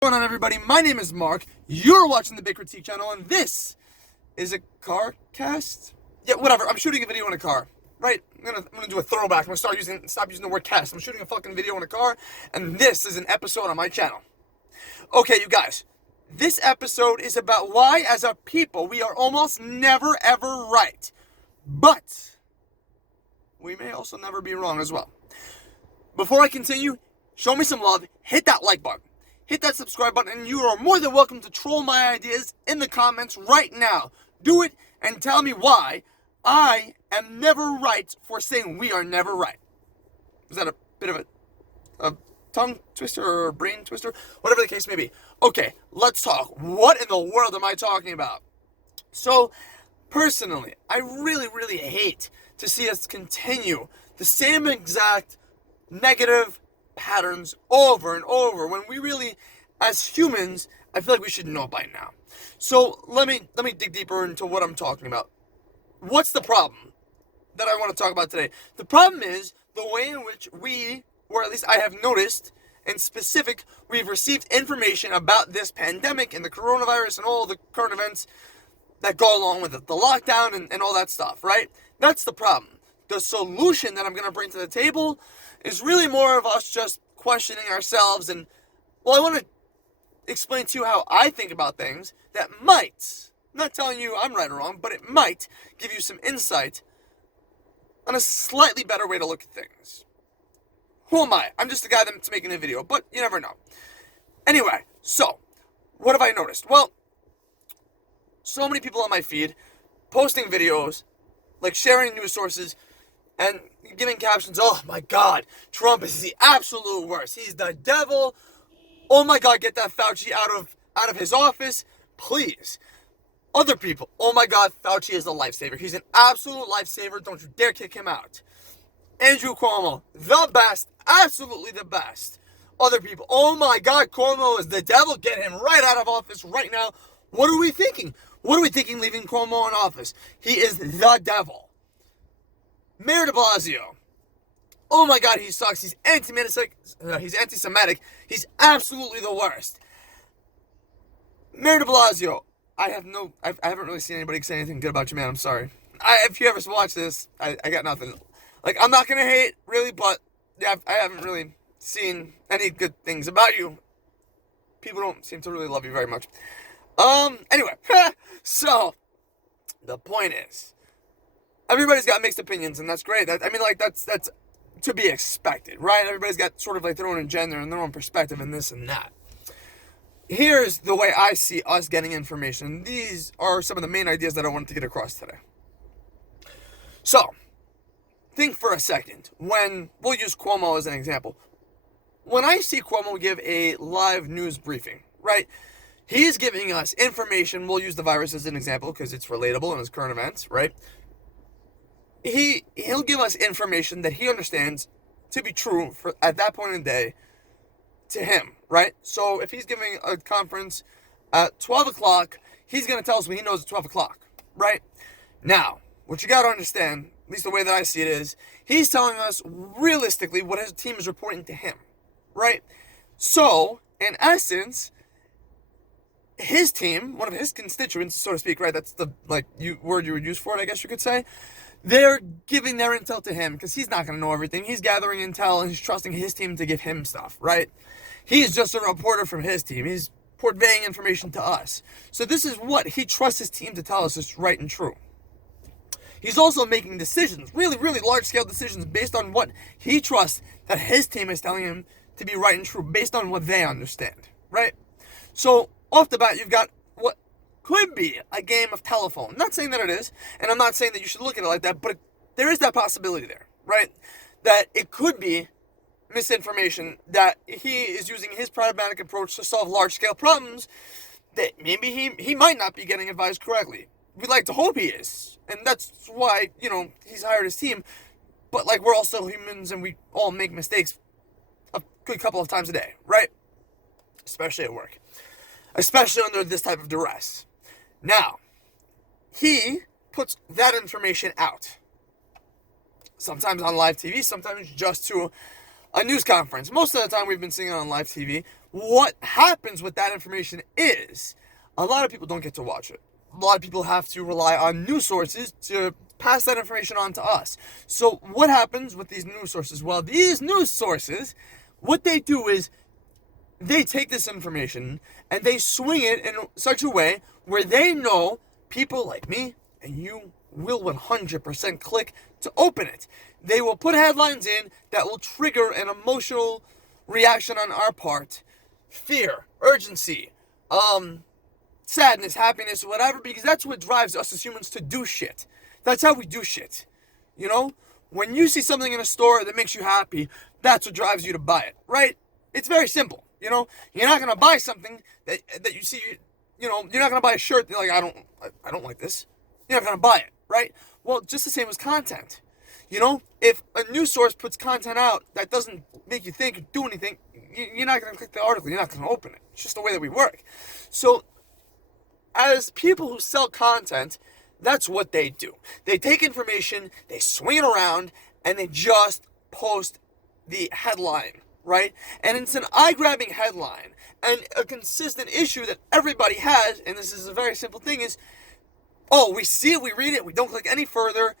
What's going on, everybody? My name is Mark. You're watching the BigCritique channel, and this is a CarCast. Yeah, whatever. I'm shooting a video in a car, right? I'm gonna do a throwback. I'm gonna stop using the word cast. I'm shooting a fucking video in a car, and this is an episode on my channel. Okay, you guys. This episode is about why, as a people, we are almost never ever right, but we may also never be wrong as well. Before I continue, show me some love. Hit that like button. Hit that subscribe button, and you are more than welcome to troll my ideas in the comments right now. Do it and tell me why I am never right for saying we are never right. Was that a bit of a tongue twister or a brain twister? Whatever the case may be. Okay, let's talk. What in the world am I talking about? So, personally, I really hate to see us continue the same exact negative patterns over and over when we really, as humans, I feel like we should know by now. So let me dig deeper into what I'm talking about. What's the problem that I want to talk about today? The problem is the way in which we, or at least I have noticed in specific, we've received information about this pandemic and the coronavirus and all the current events that go along with it, the lockdown and all that stuff, right? That's the problem. The solution that I'm going to bring to the table is really more of us just questioning ourselves, and, well, I want to explain to you how I think about things that might, I'm not telling you I'm right or wrong, but it might give you some insight on a slightly better way to look at things. Who am I? I'm just a guy that's making a video, but you never know. Anyway, so, what have I noticed? Well, so many people on my feed posting videos, like sharing news sources, and giving captions, oh my God, Trump is the absolute worst. He's the devil. Oh my God, get that Fauci out of his office, please. Other people, oh my God, Fauci is a lifesaver. He's an absolute lifesaver. Don't you dare kick him out. Andrew Cuomo, the best, absolutely the best. Other people, oh my God, Cuomo is the devil. Get him right out of office right now. What are we thinking? What are we thinking leaving Cuomo in office? He is the devil. Mayor de Blasio. Oh my God, he sucks. He's anti-Semitic. He's absolutely the worst. Mayor de Blasio. I haven't really seen anybody say anything good about you, man. I'm sorry. If you ever watch this, I got nothing. Like, I'm not gonna hate, really, but yeah, I haven't really seen any good things about you. People don't seem to really love you very much. Anyway, so the point is, everybody's got mixed opinions, and that's great. That's to be expected, right? Everybody's got sort of like their own agenda and their own perspective and this and that. Here's the way I see us getting information. These are some of the main ideas that I wanted to get across today. So, think for a second. We'll use Cuomo as an example. When I see Cuomo give a live news briefing, right? He's giving us information. We'll use the virus as an example because it's relatable in his current events, right? He'll give us information that he understands to be true at that point in the day to him, right? So if he's giving a conference at 12 o'clock, he's going to tell us what he knows at 12 o'clock, right? Now, what you got to understand, at least the way that I see it is, he's telling us realistically what his team is reporting to him, right? So, in essence, his team, one of his constituents, so to speak, right? That's the word you would use for it, I guess you could say. They're giving their intel to him because he's not going to know everything. He's gathering intel and he's trusting his team to give him stuff, right? He's just a reporter from his team. He's conveying information to us. So this is what he trusts his team to tell us is right and true. He's also making decisions, really large-scale decisions based on what he trusts that his team is telling him to be right and true, based on what they understand, right? So off the bat, you've got what could be a game of telephone. I'm not saying that it is, and I'm not saying that you should look at it like that, but there is that possibility there, right? That it could be misinformation, that he is using his pragmatic approach to solve large-scale problems that maybe he might not be getting advised correctly. We'd like to hope he is, and that's why, he's hired his team, but, we're also humans, and we all make mistakes a good couple of times a day, right? Especially at work. Especially under this type of duress. Now, he puts that information out. Sometimes on live TV, sometimes just to a news conference. Most of the time we've been seeing it on live TV what happens with that information is a lot of people don't get to watch it. A lot of people have to rely on news sources to pass that information on to us. So what happens with these news sources? Well, these news sources, what they do is they take this information and they swing it in such a way where they know people like me and you will 100% click to open it. They will put headlines in that will trigger an emotional reaction on our part. Fear, urgency, sadness, happiness, whatever, because that's what drives us as humans to do shit. That's how we do shit. You know? When you see something in a store that makes you happy, that's what drives you to buy it, right? It's very simple. You know, you're not gonna buy something that you see. You know, you're not gonna buy a shirt that like I don't like this. You're not gonna buy it, right? Well, just the same as content. You know, if a news source puts content out that doesn't make you think or do anything, you're not gonna click the article. You're not gonna open it. It's just the way that we work. So, as people who sell content, that's what they do. They take information, they swing it around, and they just post the headline. Right? And it's an eye-grabbing headline. And a consistent issue that everybody has, and this is a very simple thing, is, oh, we see it, we read it, we don't click any further,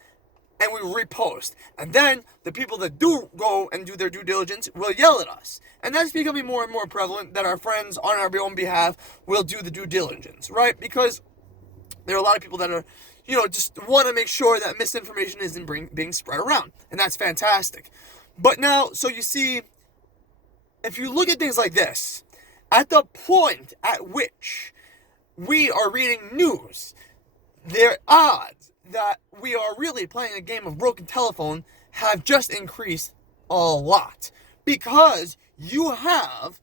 and we repost. And then the people that do go and do their due diligence will yell at us. And that's becoming more and more prevalent, that our friends on our own behalf will do the due diligence, right? Because there are a lot of people that are, you know, just want to make sure that misinformation isn't being spread around. And that's fantastic. But now, so you see, if you look at things like this, at the point at which we are reading news, their odds that we are really playing a game of broken telephone have just increased a lot. Because you have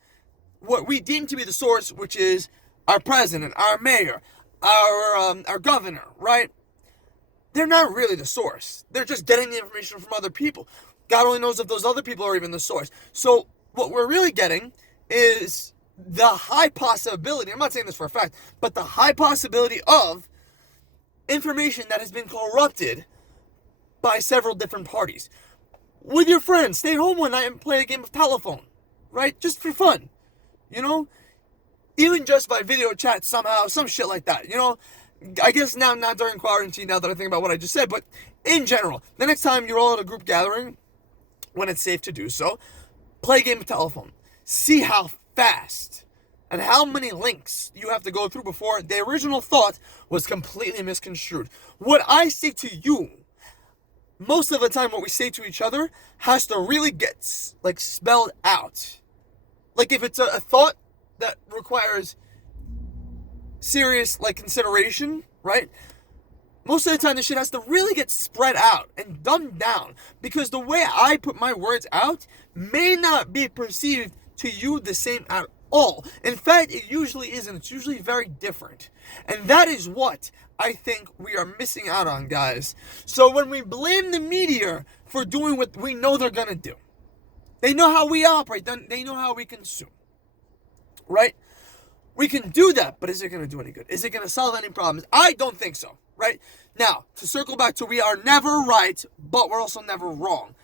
what we deem to be the source, which is our president, our mayor, our governor, right? They're not really the source. They're just getting the information from other people. God only knows if those other people are even the source. So what we're really getting is the high possibility, I'm not saying this for a fact, but the high possibility of information that has been corrupted by several different parties. With your friends, stay home one night and play a game of telephone, right? Just for fun, you know? Even just by video chat somehow, some shit like that, you know? I guess now, not during quarantine, now that I think about what I just said, but in general, the next time you're all at a group gathering, when it's safe to do so, play a game of telephone. See how fast and how many links you have to go through before the original thought was completely misconstrued. What I say to you, most of the time what we say to each other has to really get like spelled out. Like if it's a thought that requires serious like consideration, right? Most of the time, this shit has to really get spread out and dumbed down, because the way I put my words out may not be perceived to you the same at all. In fact, it usually isn't. It's usually very different. And that is what I think we are missing out on, guys. So when we blame the media for doing what we know they're going to do, they know how we operate, they know how we consume, right? We can do that, but is it going to do any good? Is it going to solve any problems? I don't think so, right? Now, to circle back to we are never right, but we're also never wrong.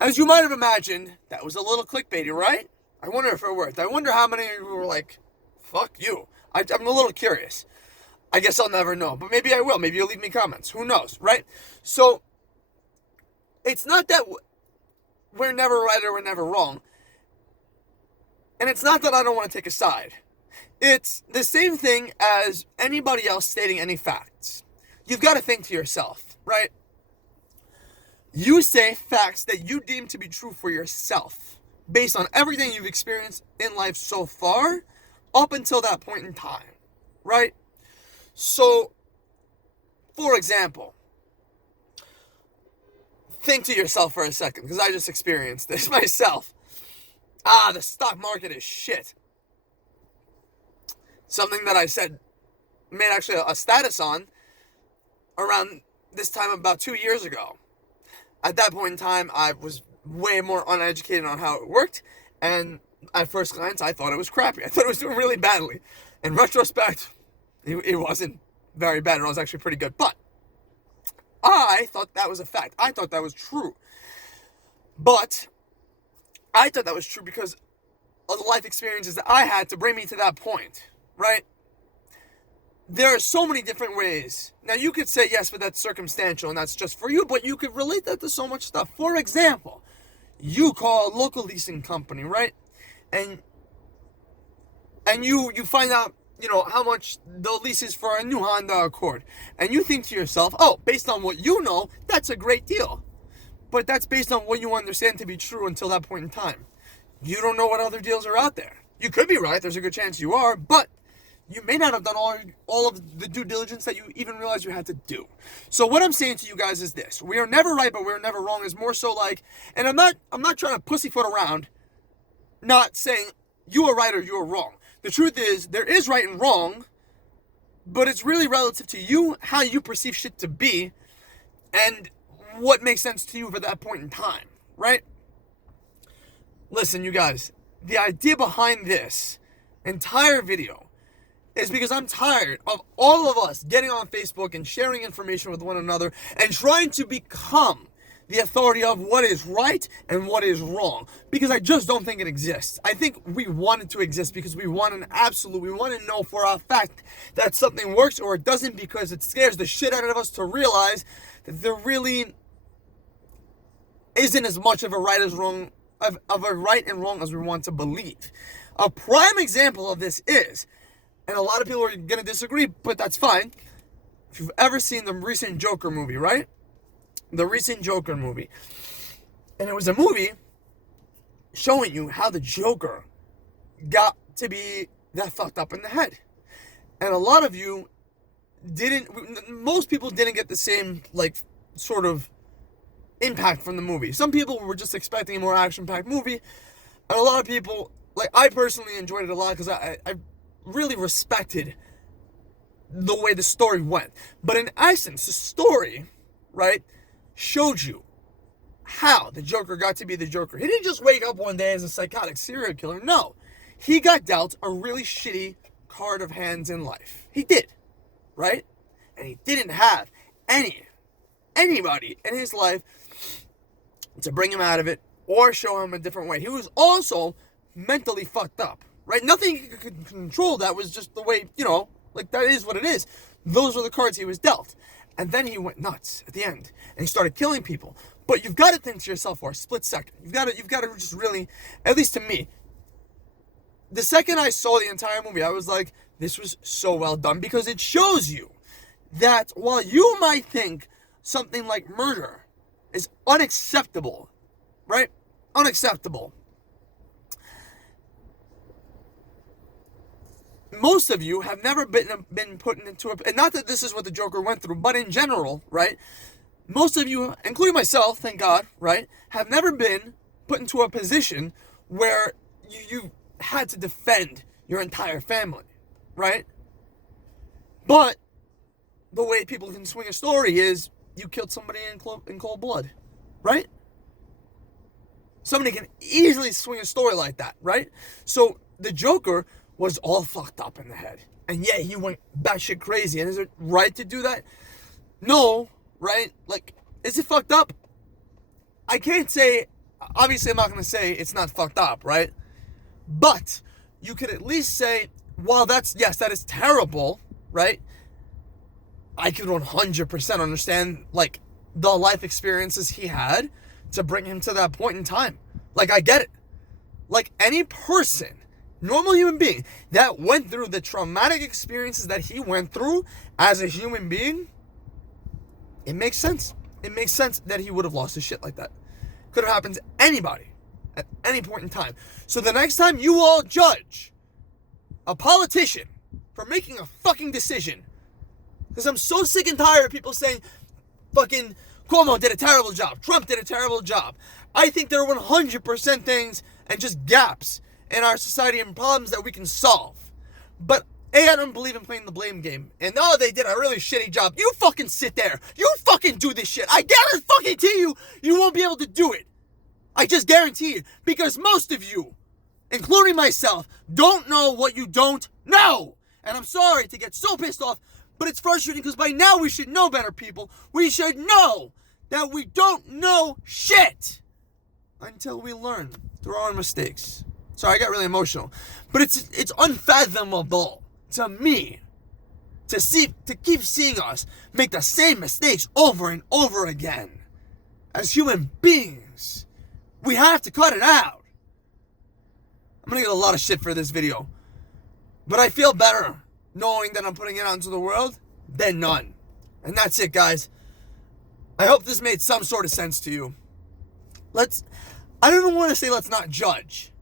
As you might have imagined, that was a little clickbaity, right? I wonder if it worked. I wonder how many of you were like, fuck you. I'm a little curious. I guess I'll never know, but maybe I will. Maybe you'll leave me comments. Who knows, right? So, it's not that we're never right or we're never wrong. And it's not that I don't want to take a side. It's the same thing as anybody else stating any facts. You've got to think to yourself, right? You say facts that you deem to be true for yourself, based on everything you've experienced in life so far, up until that point in time, right? So, for example, think to yourself for a second, because I just experienced this myself. The stock market is shit. Something that I said, made actually a status on around this time about 2 years ago. At that point in time, I was way more uneducated on how it worked, and at first glance, I thought it was crappy. I thought it was doing really badly. In retrospect, it wasn't very bad, and it was actually pretty good, but I thought that was a fact. I thought that was true. But I thought that was true because of the life experiences that I had to bring me to that point, right? There are so many different ways. Now, you could say, yes, but that's circumstantial and that's just for you, but you could relate that to so much stuff. For example, you call a local leasing company, right? And you find out, how much the lease is for a new Honda Accord. And you think to yourself, oh, based on what you know, that's a great deal. But that's based on what you understand to be true until that point in time. You don't know what other deals are out there. You could be right. There's a good chance you are. But you may not have done all of the due diligence that you even realized you had to do. So what I'm saying to you guys is this. We are never right, but we're never wrong is more so like, and I'm not trying to pussyfoot around, not saying you are right or you are wrong. The truth is, there is right and wrong, but it's really relative to you, how you perceive shit to be, and what makes sense to you for that point in time, right? Listen, you guys, the idea behind this entire video is because I'm tired of all of us getting on Facebook and sharing information with one another and trying to become the authority of what is right and what is wrong, because I just don't think it exists. I think we want it to exist because we want to know for a fact that something works or it doesn't, because it scares the shit out of us to realize that there really isn't as much of a right as wrong, of a right and wrong as we want to believe. A prime example of this is, and a lot of people are going to disagree, but that's fine, if you've ever seen the recent Joker movie, right? The recent Joker movie. And it was a movie showing you how the Joker got to be that fucked up in the head. And a lot of you most people didn't get the same, sort of impact from the movie. Some people were just expecting a more action-packed movie. And a lot of people, I personally enjoyed it a lot because I really respected the way the story went. But in essence, the story, right, showed you how the Joker got to be the Joker. He didn't just wake up one day as a psychotic serial killer. No. He got dealt a really shitty card of hands in life. He did. Right? And he didn't have anybody in his life to bring him out of it or show him a different way. He was also mentally fucked up. Right? Nothing he could control. That was just the way, that is what it is. Those were the cards he was dealt. And then he went nuts at the end. And he started killing people. But you've got to think to yourself for a split second. You've got to just really, at least to me, the second I saw the entire movie, I was like, this was so well done. Because it shows you that while you might think something like murder is unacceptable, right? Unacceptable. Most of you have never been put into and not that this is what the Joker went through, but in general, right? Most of you, including myself, thank God, right, have never been put into a position where you had to defend your entire family, right? But the way people can swing a story is you killed somebody in cold blood, right? Somebody can easily swing a story like that, right? So the Joker was all fucked up in the head. And yeah, he went batshit crazy. And is it right to do that? No, right? Is it fucked up? I can't say, obviously I'm not going to say it's not fucked up, right? But you could at least say, while that is terrible, right? I could 100% understand, the life experiences he had to bring him to that point in time. I get it. Any person, normal human being, that went through the traumatic experiences that he went through as a human being, it makes sense. It makes sense that he would have lost his shit like that. Could have happened to anybody at any point in time. So the next time you all judge a politician for making a fucking decision, because I'm so sick and tired of people saying fucking Cuomo did a terrible job, Trump did a terrible job. I think there are 100% things and just gaps in our society and problems that we can solve. But I don't believe in playing the blame game. And they did a really shitty job. You fucking sit there. You fucking do this shit. I guarantee you won't be able to do it. I just guarantee it. Because most of you, including myself, don't know what you don't know. And I'm sorry to get so pissed off, but it's frustrating because by now we should know better, people. We should know that we don't know shit until we learn through our mistakes. Sorry, I got really emotional. But it's unfathomable to me to keep seeing us make the same mistakes over and over again. As human beings, we have to cut it out. I'm gonna get a lot of shit for this video, but I feel better knowing that I'm putting it out into the world than none. And that's it, guys. I hope this made some sort of sense to you. I don't want to say let's not judge.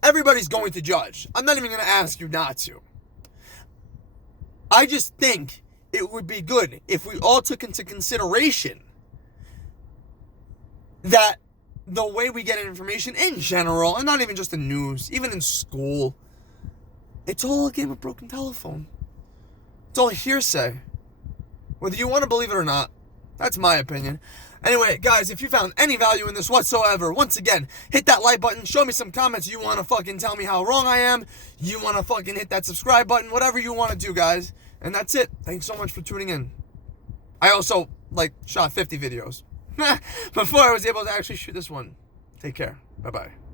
Everybody's going to judge. I'm not even going to ask you not to. I just think it would be good if we all took into consideration that the way we get information in general, and not even just the news, even in school, it's all a game of broken telephone. It's all hearsay. Whether you want to believe it or not, that's my opinion. Anyway, guys, if you found any value in this whatsoever, once again, hit that like button, show me some comments. You want to fucking tell me how wrong I am, you want to fucking hit that subscribe button, whatever you want to do, guys. And that's it. Thanks so much for tuning in. I also, shot 50 videos before I was able to actually shoot this one. Take care. Bye-bye.